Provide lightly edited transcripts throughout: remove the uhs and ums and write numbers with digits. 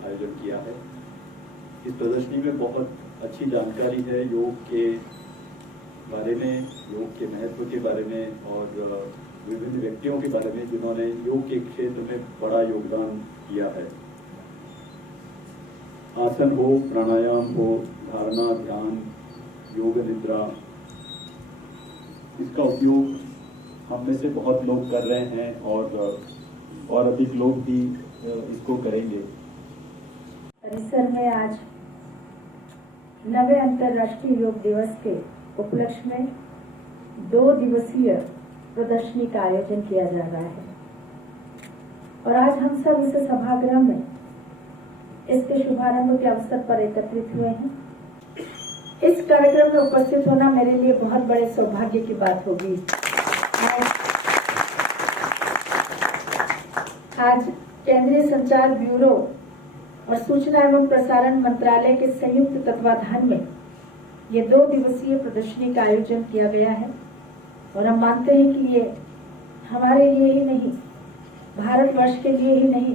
आयोजन किया है। इस प्रदर्शनी में बहुत अच्छी जानकारी है योग के बारे में, योग के महत्व के बारे में और विभिन्न व्यक्तियों के बारे में जिन्होंने योग के क्षेत्र में बड़ा योगदान किया है। आसन हो, प्राणायाम हो, धारणा, ध्यान, योग निद्रा, इसका उपयोग हम में से बहुत लोग कर रहे हैं और अधिक लोग भी इसको करेंगे। परिसर में आज 9वें अंतर्राष्ट्रीय योग दिवस के उपलक्ष्य में 2 दिवसीय प्रदर्शनी का आयोजन किया जा रहा है और आज हम सब इस सभागृह में इसके शुभारंभ के अवसर पर एकत्रित हुए हैं। इस कार्यक्रम में उपस्थित होना मेरे लिए बहुत बड़े सौभाग्य की बात होगी। आज केंद्रीय संचार ब्यूरो और सूचना एवं प्रसारण मंत्रालय के संयुक्त तत्वाधान में ये 2 दिवसीय प्रदर्शनी का आयोजन किया गया है और हम मानते हैं कि ये हमारे लिए ही नहीं, भारतवर्ष के लिए ही नहीं,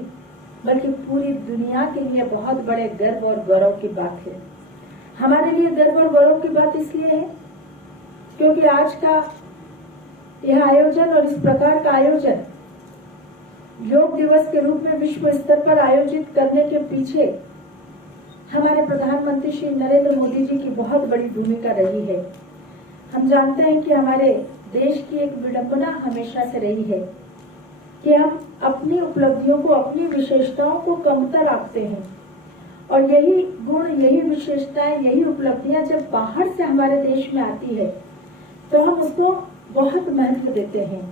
बल्कि पूरी दुनिया के लिए बहुत बड़े गर्व और गौरव की बात है। हमारे लिए गर्व और गौरव की बात इसलिए है क्योंकि आज का यह आयोजन और इस प्रकार का आयोजन योग दिवस के रूप में विश्व स्तर पर आयोजित करने के पीछे हमारे प्रधानमंत्री श्री नरेंद्र मोदी जी की बहुत बड़ी भूमिका रही है। हम जानते हैं कि हमारे देश की एक विडंबना हमेशा से रही है कि हम अपनी उपलब्धियों को, अपनी विशेषताओं को कमतर आंकते हैं और यही गुण, यही विशेषताएं, यही उपलब्धियां जब बाहर से हमारे देश में आती है तो हम उसको बहुत महत्व देते हैं।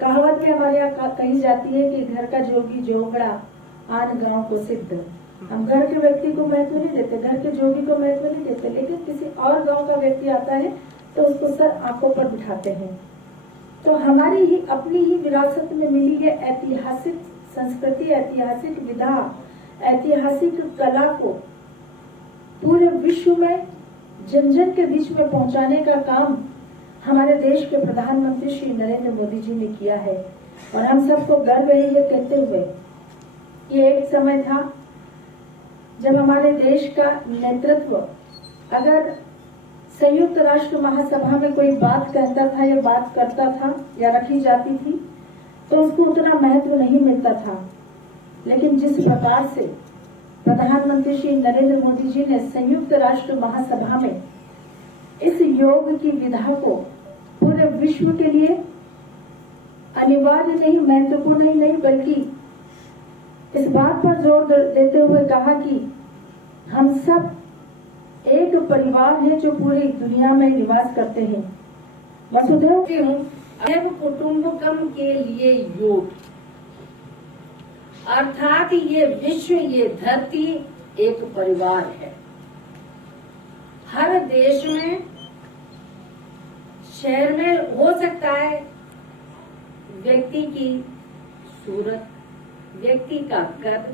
कहावत में हमारे यहाँ कही जाती है कि घर का जोगी जोगड़ा, आन गांव को सिद्ध। हम घर के व्यक्ति को महत्व नहीं देते, घर के जोगी को महत्व नहीं देते, लेकिन किसी और गांव का व्यक्ति आता है तो उसको सर आंखों पर बिठाते हैं। तो हमारी ही अपनी ही विरासत में मिली है ऐतिहासिक संस्कृति, ऐतिहासिक विधा, ऐतिहासिक कला को पूरे विश्व में जन जन के बीच में पहुंचाने का काम हमारे देश के प्रधानमंत्री श्री नरेंद्र मोदी जी ने किया है और हम सबको गर्व है ये कहते हुए कि एक समय था जब हमारे देश का नेतृत्व अगर संयुक्त राष्ट्र महासभा में कोई बात कहता था या बात करता था या रखी जाती थी तो उसको उतना महत्व नहीं मिलता था। लेकिन जिस प्रकार से प्रधानमंत्री श्री नरेंद्र मोदी जी ने संयुक्त राष्ट्र महासभा में इस योग की विधा को पूरे विश्व के लिए अनिवार्य नहीं, महत्वपूर्ण ही नहीं, बल्कि इस बात पर जोर देते हुए कहा कि हम सब एक परिवार है जो पूरी दुनिया में निवास करते हैं। वसुधैव कुटुंबकम के लिए योग अर्थात ये विश्व, ये धरती एक परिवार है। हर देश में, शहर में हो सकता है व्यक्ति की सूरत, व्यक्ति का कद,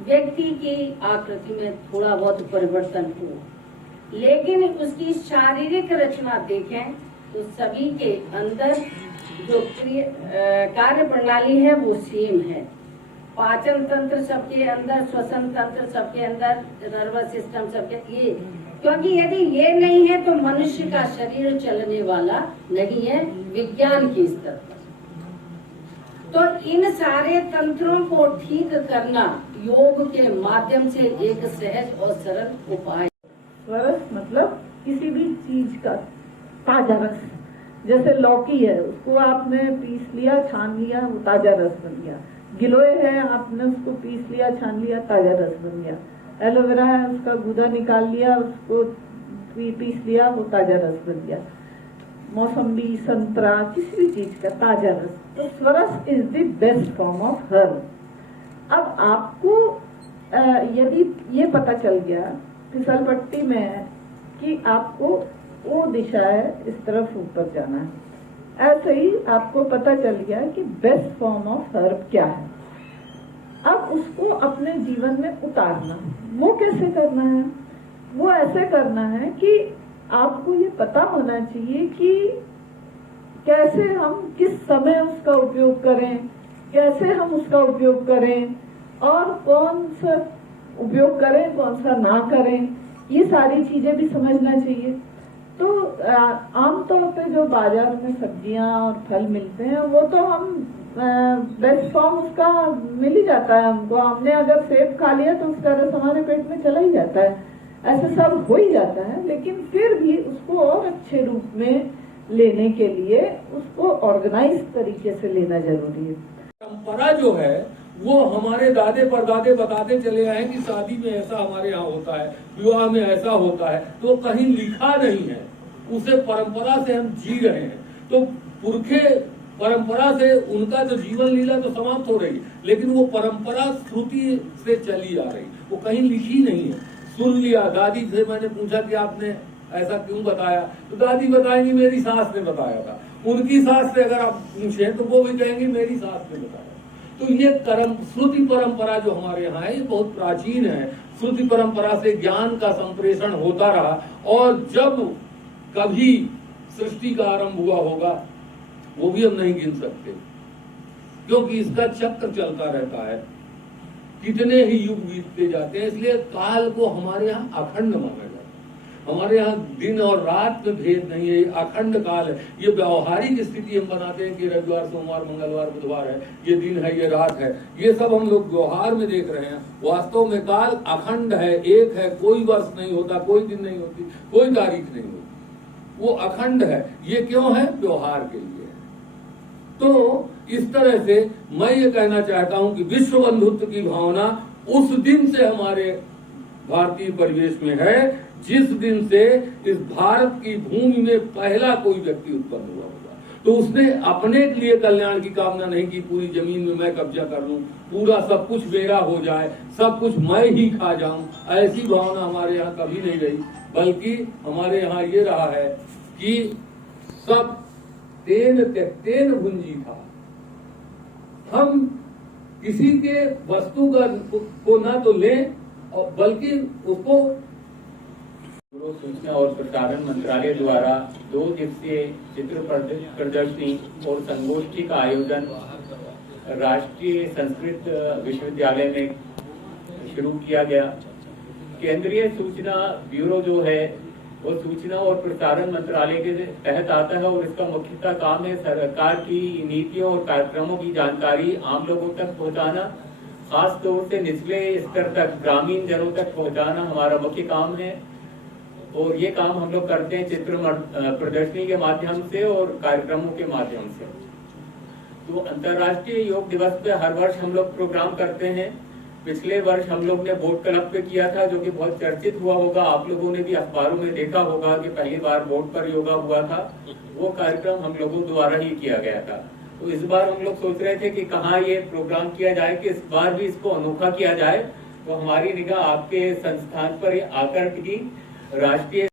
व्यक्ति की आकृति में थोड़ा बहुत परिवर्तन हुआ, लेकिन उसकी शारीरिक रचना देखें तो सभी के अंदर जो कार्य प्रणाली है वो सेम है। पाचन तंत्र सबके अंदर, श्वसन तंत्र सबके अंदर, नर्वस सिस्टम सबके, ये क्योंकि यदि ये नहीं है तो मनुष्य का शरीर चलने वाला नहीं है विज्ञान के स्तर पर। तो इन सारे तंत्रों को ठीक करना योग के माध्यम से एक सहज और सरल उपाय। रस मतलब किसी भी चीज का ताजा रस, जैसे लौकी है उसको आपने पीस लिया, छान लिया, वो ताजा रस बन गया। गिलोय है, आपने उसको पीस लिया, छान लिया, ताजा रस बन गया। एलोवेरा है, उसका गूदा निकाल लिया, उसको पीस लिया, वो ताजा रस बन गया। मौसम्बी, संतरा, किसी भी चीज का ताजा रस, तो स्वरस is the best form of herb. अब आपको यदि ये पता चल गया फिसल पट्टी में कि आपको वो दिशा है, इस तरफ ऊपर जाना है, ऐसे ही आपको पता चल गया कि बेस्ट फॉर्म ऑफ हर्ब क्या है। अब उसको अपने जीवन में उतारना, वो कैसे करना है? वो ऐसे करना है कि आपको ये पता होना चाहिए कि कैसे हम किस समय उसका उपयोग करें, कैसे हम उसका उपयोग करें और कौन सा उपयोग करें, कौन सा ना करें, ये सारी चीजें भी समझना चाहिए। तो आमतौर पे जो बाजार में सब्जियां और फल मिलते हैं वो तो हम बेस्ट फॉर्म उसका मिल ही जाता है हमको। हमने अगर सेब खा लिया तो उसका रस हमारे पेट में चला ही जाता है, ऐसे सब हो ही जाता है। लेकिन फिर भी उसको और अच्छे रूप में लेने के लिए उसको ऑर्गेनाइज तरीके से लेना जरूरी है। परंपरा जो है वो हमारे दादे परदादे बताते चले आए कि शादी में ऐसा हमारे यहाँ होता है, विवाह में ऐसा होता है, तो कहीं लिखा नहीं है, उसे परंपरा से हम जी रहे हैं। तो पुरखे परंपरा से उनका जो जीवन लीला तो समाप्त हो रही, लेकिन वो परंपरा श्रुति से चली आ रही, वो कहीं लिखी नहीं है। सुन लिया, दादी से मैंने पूछा कि आपने ऐसा क्यों बताया, तो दादी बताएंगी मेरी सास ने बताया था। उनकी सास से अगर आप पूछे तो वो भी कहेंगी मेरी सास ने बताया। तो ये श्रुति परंपरा जो हमारे यहाँ है ये बहुत प्राचीन है। श्रुति परंपरा से ज्ञान का संप्रेषण होता रहा, और जब कभी सृष्टि का आरंभ हुआ होगा वो भी हम नहीं गिन सकते, क्योंकि इसका चक्र चलता रहता है, कितने ही युग बीतते जाते हैं। इसलिए काल को हमारे यहाँ अखंड माना जाता है। हमारे यहाँ दिन और रात में भेद नहीं है, अखंड काल है। ये व्यवहारिक स्थिति हम बनाते हैं कि रविवार, सोमवार, मंगलवार, बुधवार है, ये दिन है, ये रात है, ये सब हम लोग व्यवहार में देख रहे हैं। वास्तव में काल अखंड है, एक है, कोई वर्ष नहीं होता, कोई दिन नहीं होती, कोई तारीख नहीं होती, वो अखंड है। ये क्यों है? व्यवहार के लिए। तो इस तरह से मैं ये कहना चाहता हूं कि विश्व बंधुत्व की भावना उस दिन से हमारे भारतीय परिवेश में है जिस दिन से इस भारत की भूमि में पहला कोई व्यक्ति उत्पन्न हुआ होगा। तो उसने अपने लिए कल्याण की कामना नहीं की, पूरी जमीन में मैं कब्जा कर लूं, पूरा सब कुछ मेरा हो जाए, सब कुछ मैं ही खा जाऊं, ऐसी भावना हमारे यहाँ कभी नहीं रही। बल्कि हमारे यहाँ ये रहा है कि सब तेन त्यक्तेन भुंजी था। हम किसी के वस्तु को ना तो लें और बल्कि उसको। सूचना और प्रसारण मंत्रालय द्वारा 2 दिवसीय चित्र प्रदर्शनी और संगोष्ठी का आयोजन राष्ट्रीय संस्कृत विश्वविद्यालय में शुरू किया गया। केंद्रीय सूचना ब्यूरो जो है वो सूचना और प्रसारण मंत्रालय के तहत आता है, और इसका मुख्यतः काम है सरकार की नीतियों और कार्यक्रमों की जानकारी आम लोगों तक पहुंचाना, खास तौर से निचले स्तर तक, ग्रामीण जनों तक पहुंचाना हमारा मुख्य काम है। और ये काम हम लोग करते हैं चित्र प्रदर्शनी के माध्यम से और कार्यक्रमों के माध्यम से। तो अंतर्राष्ट्रीय योग दिवस पे हर वर्ष हम लोग प्रोग्राम करते हैं। पिछले वर्ष हम लोग ने बोट क्लब पे किया था, जो कि बहुत चर्चित हुआ होगा, आप लोगों ने भी अखबारों में देखा होगा कि पहली बार बोट पर योगा हुआ था। वो कार्यक्रम हम लोगों द्वारा ही किया गया था। तो इस बार हम लोग सोच रहे थे कि कहाँ ये प्रोग्राम किया जाए, कि इस बार भी इसको अनोखा किया जाए। तो हमारी निगाह आपके संस्थान पर आकर की राष्ट्रीय